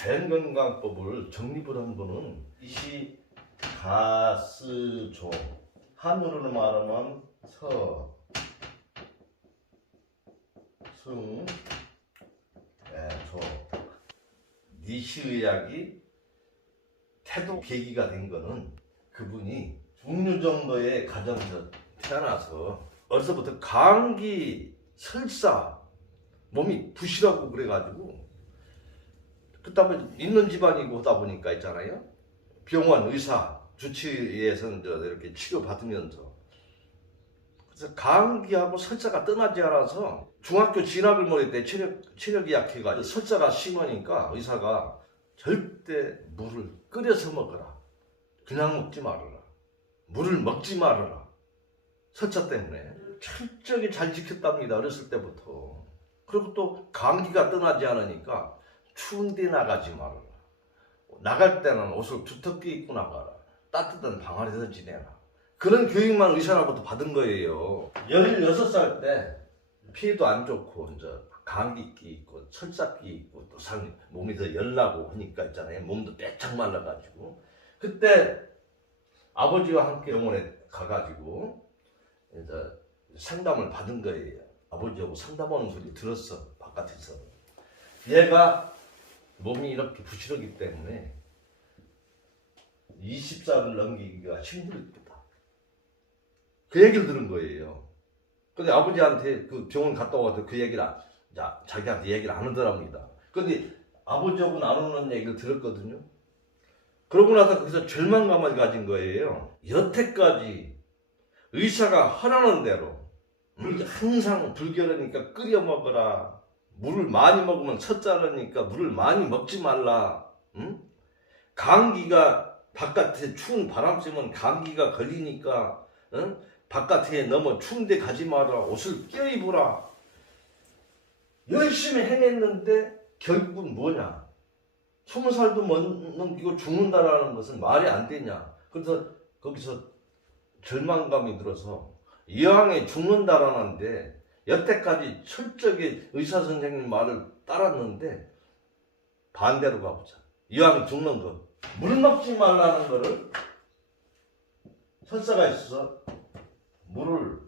자연건강법을 정립을 한 거는 이시가스조, 한으로 말하면 서, 승, 조, 니시의학이 태도 계기가 된 거는 그분이 중류 정도의 가정에서 태어나서 어려서부터 감기, 설사, 몸이 부실하고 그래가지고 그다음에 있는 집안이고 하다 보니까 있잖아요. 병원 의사 주치의에서 이렇게 치료받으면서 그래서 감기하고 설사가 떠나지 않아서 중학교 진학을 못할 때 체력이 약해가지고 설사가 심하니까 의사가 절대 물을 끓여서 먹어라. 그냥 먹지 말아라. 물을 먹지 말아라. 설사 때문에 철저히 잘 지켰답니다. 어렸을 때부터. 그리고 또 감기가 떠나지 않으니까 추운 데 나가지 말아라. 나갈 때는 옷을 두텁게 입고 나가라. 따뜻한 방 안에서 지내라. 그런 교육만 의사로부터 받은 거예요. 16살 때 피해도 안 좋고 이제 감기기 있고 설사기 있고 또 몸이 더 열나고 하니까 있잖아요. 몸도 빼짝 말라가지고 그때 아버지와 함께 병원에 가가지고 이제 상담을 받은 거예요. 아버지하고 상담하는 소리 들었어. 바깥에서. 얘가 몸이 이렇게 부실하기 때문에 20살을 넘기기가 힘들다. 그 얘기를 들은 거예요. 근데 아버지한테 그 병원 갔다 와서 그 얘기를 자기한테 얘기를 안 하더랍니다. 근데 아버지하고 나누는 얘기를 들었거든요. 그러고 나서 거기서 절망감을 가진 거예요. 여태까지 의사가 하라는 대로 항상 불결하니까 끓여 먹어라. 물을 많이 먹으면 젖자르니까 물을 많이 먹지 말라. 응? 감기가 바깥에 추운 바람 쐬면 감기가 걸리니까 응? 바깥에 너무 추운 데 가지 마라. 옷을 껴입으라. 열심히 행했는데 결국은 뭐냐? 20살도 못 넘기고 죽는다라는 것은 말이 안 되냐? 그래서 거기서 절망감이 들어서 이왕에 죽는다라는데 여태까지 철저하게 의사 선생님 말을 따랐는데 반대로 가보자. 이왕에 죽는 거. 물 먹지 말라는 거를 설사가 있어서 물을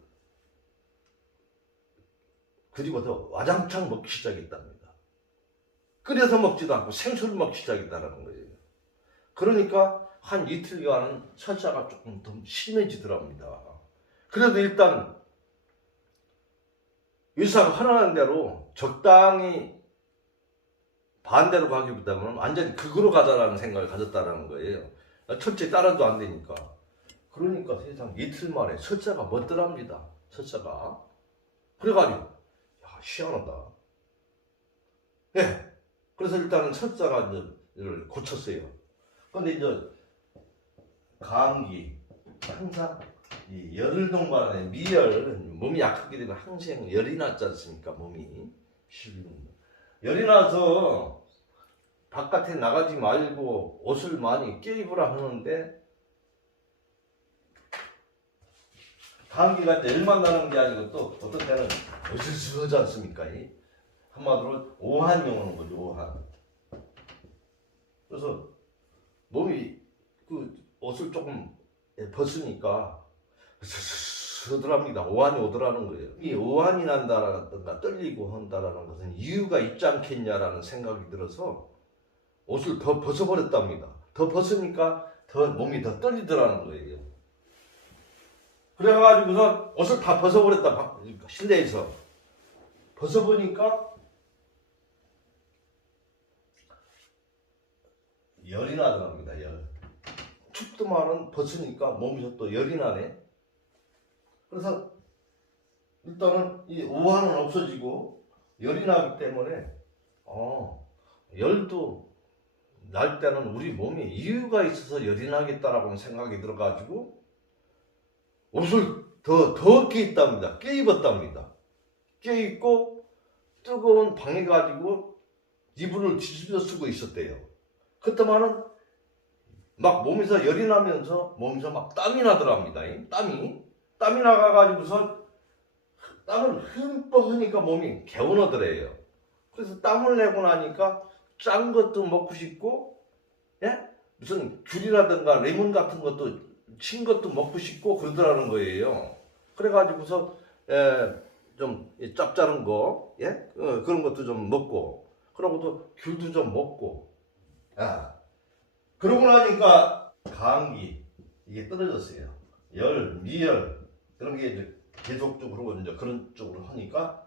그리고 더 와장창 먹기 시작했답니다. 끓여서 먹지도 않고 생수를 먹기 시작했다는 거예요. 그러니까 한 이틀간은 설사가 조금 더 심해지더랍니다. 그래도 일단 의사가 하라는 대로 적당히 반대로 가기보다는 완전히 극으로 가자라는 생각을 가졌다는 거예요. 첫째 따라도 안 되니까. 그러니까 세상 이틀 만에 설사가 멎더랍니다. 설사가. 그래가지고 야 희한하다. 예. 그래서 일단은 설사가 이제 고쳤어요. 근데 이제 감기 항상 이 열을 동반하는 미열, 몸이 약하게 되면 항상 열이 났지 않습니까? 몸이 열이 나서 바깥에 나가지 말고 옷을 많이 껴입으라 하는데 감기가 이제 열만 나는 게 아니고 또 어떤 때는 으스스하지 않습니까? 한마디로 오한이 오는 거죠. 오한. 그래서 몸이 그 옷을 조금 벗으니까 서더랍니다. 오한이 오더라는 거예요. 이 오한이 난다라든가 떨리고 한다라는 것은 이유가 있지 않겠냐라는 생각이 들어서 옷을 더 벗어버렸답니다. 더 벗으니까 더 몸이 더 떨리더라는 거예요. 그래가지고서 옷을 다 벗어버렸다. 실내에서 벗어보니까 열이 나더랍니다. 열. 춥더만은 벗으니까 몸에서 또 열이 나네. 그래서 일단은 이 오한은 없어지고 열이 나기 때문에 열도 날 때는 우리 몸에 이유가 있어서 열이 나겠다라고 생각이 들어가지고 옷을 더 껴입답니다. 껴입었답니다. 껴입고 뜨거운 방에 가지고 이불을 뒤집어 쓰고 있었대요. 그때만은 막 몸에서 열이 나면서 몸에서 막 땀이 나더랍니다. 땀이 나가가지고서 땀을 흠뻑 하니까 몸이 개운하더래요. 그래서 땀을 내고 나니까 짠 것도 먹고 싶고, 예? 무슨 귤이라든가 레몬 같은 것도 친 것도 먹고 싶고 그러더라는 거예요. 그래가지고서 좀 짭짤한 거, 예? 그런 것도 좀 먹고, 그러고도 귤도 좀 먹고, 아, 그러고 나니까 감기 이게 떨어졌어요. 열, 미열 그런 게 이제 계속적으로 이제 그런 쪽으로 하니까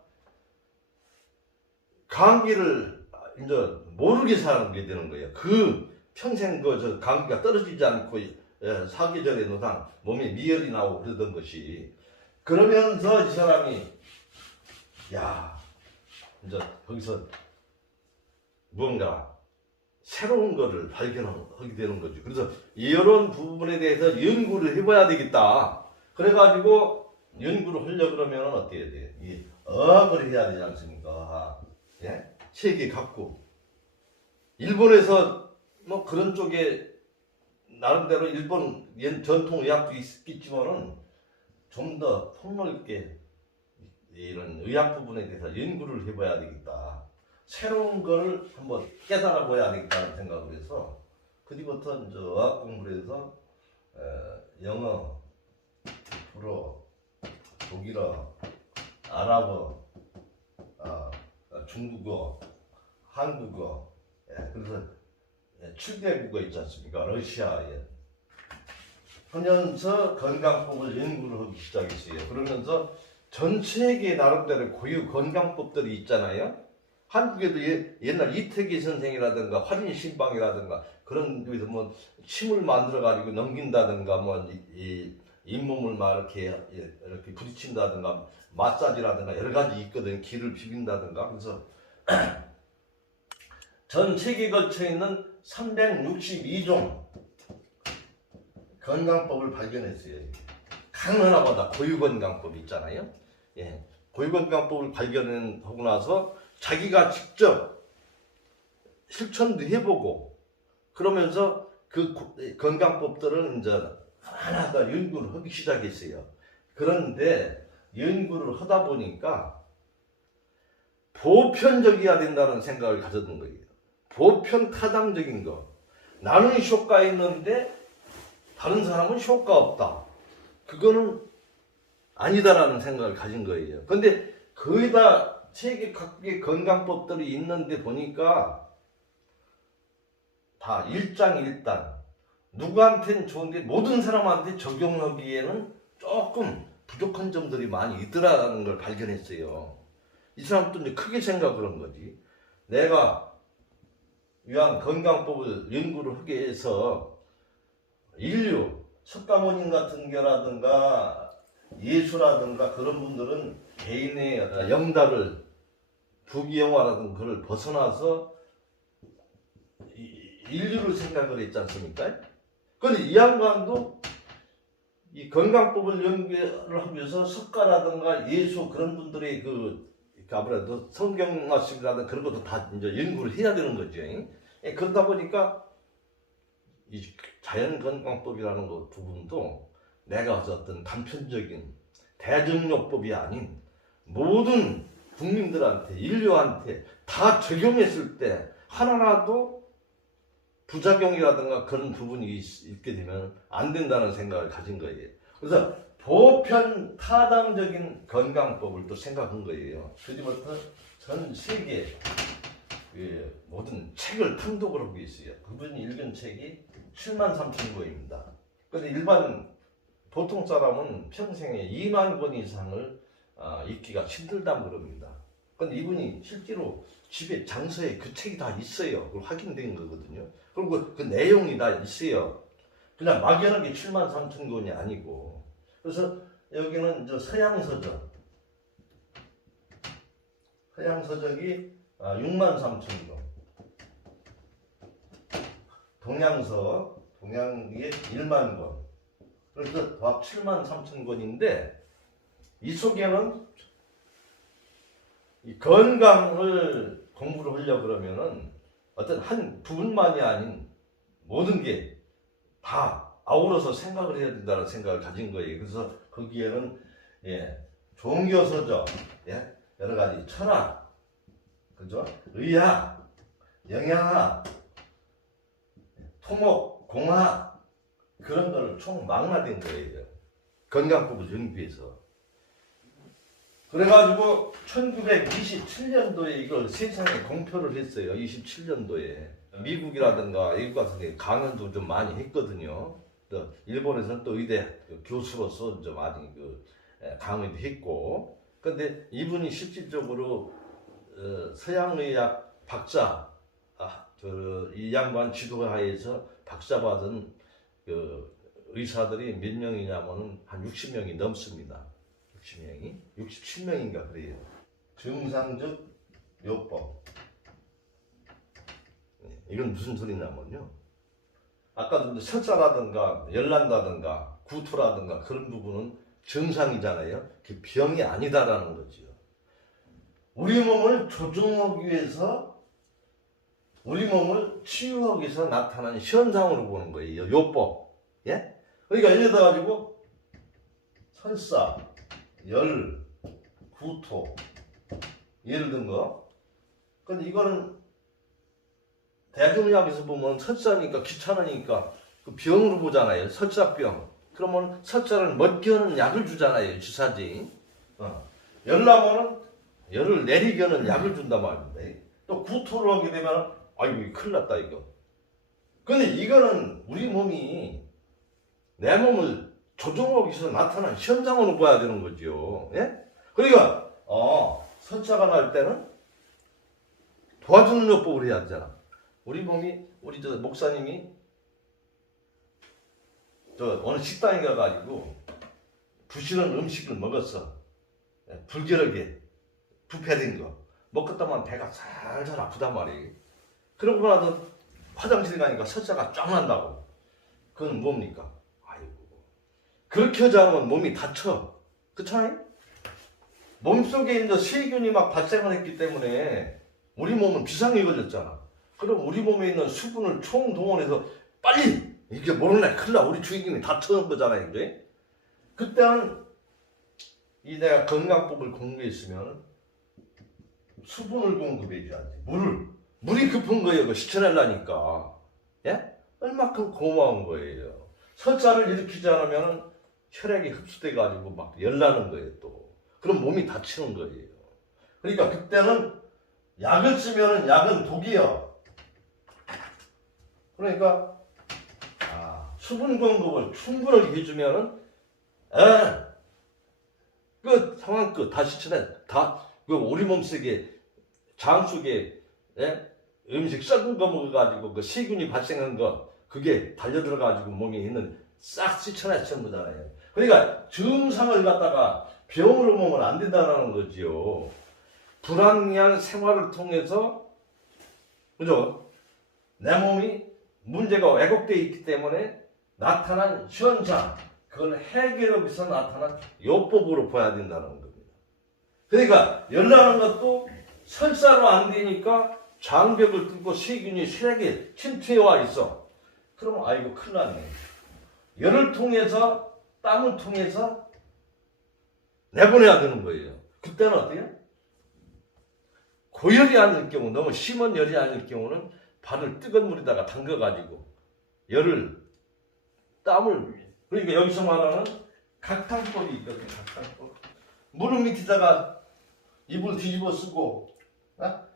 감기를 이제 모르게 살게 되는 거예요. 그 평생 저 감기가 떨어지지 않고 사계절에는 상 몸에 미열이 나오고 그러던 것이, 그러면서 이 사람이 야 이제 거기서 무언가 새로운 거를 발견하게 되는 거죠. 그래서 이런 부분에 대해서 연구를 해봐야 되겠다. 그래가지고 연구를 하려고 그러면 어떻게 해야 돼요? 이 어학을 해야 되지 않습니까? 예? 책이 갖고 일본에서 뭐 그런 쪽에 나름대로 일본 전통 의학도 있겠지만은 좀 더 폭넓게 이런 의학 부분에 대해서 연구를 해봐야 되겠다. 새로운 거를 한번 깨달아 봐야 되겠다는 생각을 해서 그뒤부터 이제 어학 공부를 해서 영어, 불어, 독일어, 아랍어, 중국어, 한국어, 그래서 7개 국어 있지 않습니까? 러시아에 하면서 건강법을 연구를 하기 시작했어요. 그러면서 전 세계 나름대로 고유 건강법들이 있잖아요. 한국에도 옛날 이태기 선생이라든가 활인신방이라든가 그런 데서 뭐 침을 만들어 가지고 넘긴다든가 뭐 잇몸을 막 이렇게 부딪힌다든가 마사지라든가 여러 가지 있거든. 기를 비빈다든가. 그래서 전 세계에 걸쳐 있는 362종 건강법을 발견했어요. 각 하나마다 고유건강법 있잖아요. 예, 고유건강법을 발견하고 나서 자기가 직접 실천도 해보고 그러면서 그 건강법들은 이제 하나 더 연구를 하기 시작했어요. 그런데 연구를 하다 보니까 보편적이어야 된다는 생각을 가졌던 거예요. 보편 타당적인 거. 나는 효과 있는데 다른 사람은 효과 없다. 그거는 아니다라는 생각을 가진 거예요. 근데 거기다 세계 각국의 건강법들이 있는데 보니까 다 일장일단 누구한테는 좋은데 모든 사람한테 적용하기에는 조금 부족한 점들이 많이 있더라는 걸 발견했어요. 이 사람도 이제 크게 생각을 한 거지. 내가 이왕 건강법을 연구를 하게 해서 인류 석가모님 같은 거라든가 예수라든가 그런 분들은 개인의 영달을 부귀영화라든가 그걸 벗어나서 인류를 생각을 했지 않습니까? 그런데 이 양반도 이 건강법을 연구를 하면서 석가라든가 예수 그런 분들의 아무래도 성경 말씀이라든가 그런 것도 다 이제 연구를 해야 되는 거죠. 그러다 보니까 이 자연건강법이라는 것 부분도 내가 어떤 단편적인 대정요법이 아닌 모든 국민들한테 인류한테 다 적용했을 때 하나라도 부작용이라든가 그런 부분이 있게 되면 안 된다는 생각을 가진 거예요. 그래서 보편 타당적인 건강법을 또 생각한 거예요. 그뒤부터 전 세계 모든 책을 탐독을 하고 있어요. 그분이 읽은 책이 73,000권입니다. 근데 일반 보통 사람은 평생에 2만 권 이상을 읽기가 힘들다고 그럽니다. 근데 이분이 실제로 집에 장소에 그 책이 다 있어요. 그걸 확인된 거거든요. 그리고 그 내용이 다 있어요. 그냥 막연하게 73,000권이 아니고. 그래서 여기는 이제 서양서적. 서양서적이 63,000권. 동양에 1만 권. 그래서 밥 73,000권인데 이 속에는 이 건강을 공부를 하려고 그러면은 어떤 한 부분만이 아닌 모든 게 다 아우러서 생각을 해야 된다는 생각을 가진 거예요. 그래서 거기에는 종교서적, 여러 가지 철학, 그죠? 의학, 영양학, 토목, 공학 그런 걸 총 망라된 거예요. 건강법을 연구해서. 그래가지고 1927년도에 이걸 세상에 공표를 했어요. 27년도에 미국이라든가 외국 같은 데 강연도 좀 많이 했거든요. 또 일본에서는 또 의대 교수로서 좀 많이 강의도 했고. 근데 이분이 실질적으로 서양의학 박사, 이 양반 지도하에서 박사 받은 의사들이 몇 명이냐면은 한 60명이 넘습니다. 60명이? 67명인가 그래요. 정상적 요법. 이건 무슨 소리냐면요. 아까도 설사라든가 열난다든가 구토라든가 그런 부분은 정상이잖아요. 그게 병이 아니다라는 거죠. 우리 몸을 조정하기 위해서, 우리 몸을 치유하기 위해서 나타나는 현상으로 보는 거예요. 요법. 예? 그러니까 예를 들어가지고 설사, 열, 구토 예를 든 거. 근데 이거는 대중의학에서 보면 설사니까 귀찮으니까 그 병으로 보잖아요. 설사병. 그러면 설사를 먹기는 약을 주잖아요. 주사지. 열나면은 열을 내리게는 약을 준단 말인데 또 구토를 하게 되면 아이고 큰일 났다 이거. 근데 이거는 우리 몸이 내 몸을 조정하기 위해서 나타난 현상으로 봐야 되는 거죠. 예? 그러니까 설사가 날 때는 도와주는 요법을 해야 되잖아. 우리 몸이 우리 목사님이 어느 식당에 가가지고 부실한 음식을 먹었어. 불결하게 부패된 거 먹었다만 배가 살살 아프단 말이에요. 그러고 나서 화장실 가니까 설사가 쫙 난다고. 그건 뭡니까? 아이고 그렇게 하지 않으면 몸이 다쳐. 그렇잖아요? 몸속에 있는 세균이 막 발생을 했기 때문에 우리 몸은 비상이 걸렸잖아. 그럼 우리 몸에 있는 수분을 총동원해서 빨리 이게 모르네 큰일 나 우리 주인공이 다쳐는 거잖아요. 그래? 그때는 이 내가 건강법을 공부했으면 수분을 공급해줘야지. 물이 급한 거예요. 시켜내려니까. 예? 얼마큼 고마운 거예요. 설사를 일으키지 않으면 혈액이 흡수돼가지고 막 열나는 거예요. 또 그럼 몸이 다치는 거예요. 그러니까 그때는 약을 쓰면 약은 독이요. 그러니까 수분 공급을 충분하게 해주면은 끝 상황 끝 다 시켜내. 다 우리 몸속에 장 속에 음식 썩은 거 먹어가지고 그 세균이 발생한 거 그게 달려들어가지고 몸에 있는 싹 씻어내는 거잖아요. 그러니까 증상을 갖다가 병으로 보면 안 된다는 거지요. 불합리한 생활을 통해서 그죠? 내 몸이 문제가 왜곡되어 있기 때문에 나타난 현상 그건 해결하기 위해서 나타난 요법으로 봐야 된다는 겁니다. 그러니까 열나는 것도 설사로 안 되니까 장벽을 뚫고 세균이 혈액에 침투해 와 있어. 그러면 아이고 큰일 났네. 열을 통해서 땀을 통해서 내보내야 되는 거예요. 그때는 어때요? 고열이 아닐 경우 너무 심한 열이 아닐 경우는 발을 뜨거운 물에다가 담가가지고 땀을 그러니까 여기서 말하는 각탕법이 있거든요. 각탕법. 무릎 밑에다가 이불 뒤집어 쓰고 한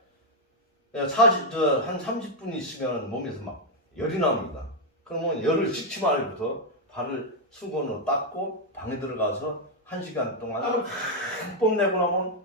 30분 있으면 몸에서 막 열이 납니다. 그러면 열을 식지 말고부터 발을 수건으로 닦고 방에 들어가서 1시간 동안 땀을 흠뻑 내고 나면